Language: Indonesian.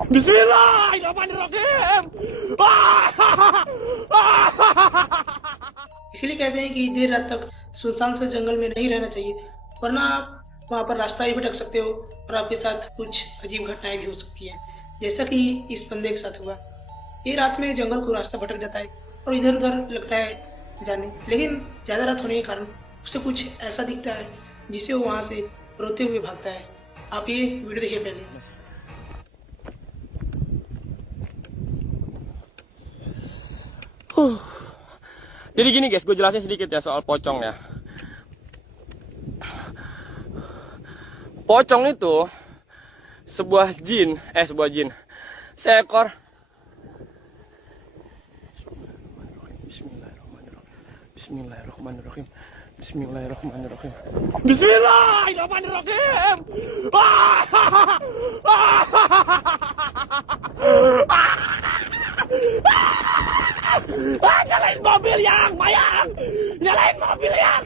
Bismillahirrahmanirrahim. इसीलिए कहते हैं कि देर रात तक सुनसान से जंगल में नहीं रहना चाहिए, वरना आप वहाँ पर रास्ता भी भटक सकते हो और आपके साथ कुछ अजीब घटनाएं भी हो सकती हैं, जैसा कि इस बंदे के साथ हुआ। ये रात में जंगल को रास्ता भटक जाता है और इधर उधर लगता है जाने, लेकिन ज़्यादा रात होने के कारण उसे कुछ ऐसा दिखता है जिससे वो वहाँ से रोते हुए भागता है। आप ये वीडियो देखिए पहले। Jadi gini guys, gue jelasin sedikit ya soal pocong ya. Pocong itu sebuah jin, seekor. Bismillahirrahmanirrahim. Bismillahirrahmanirrahim. Bismillahirrahmanirrahim. Nyalain mobil yang, Mayang. Nyalain mobil yang.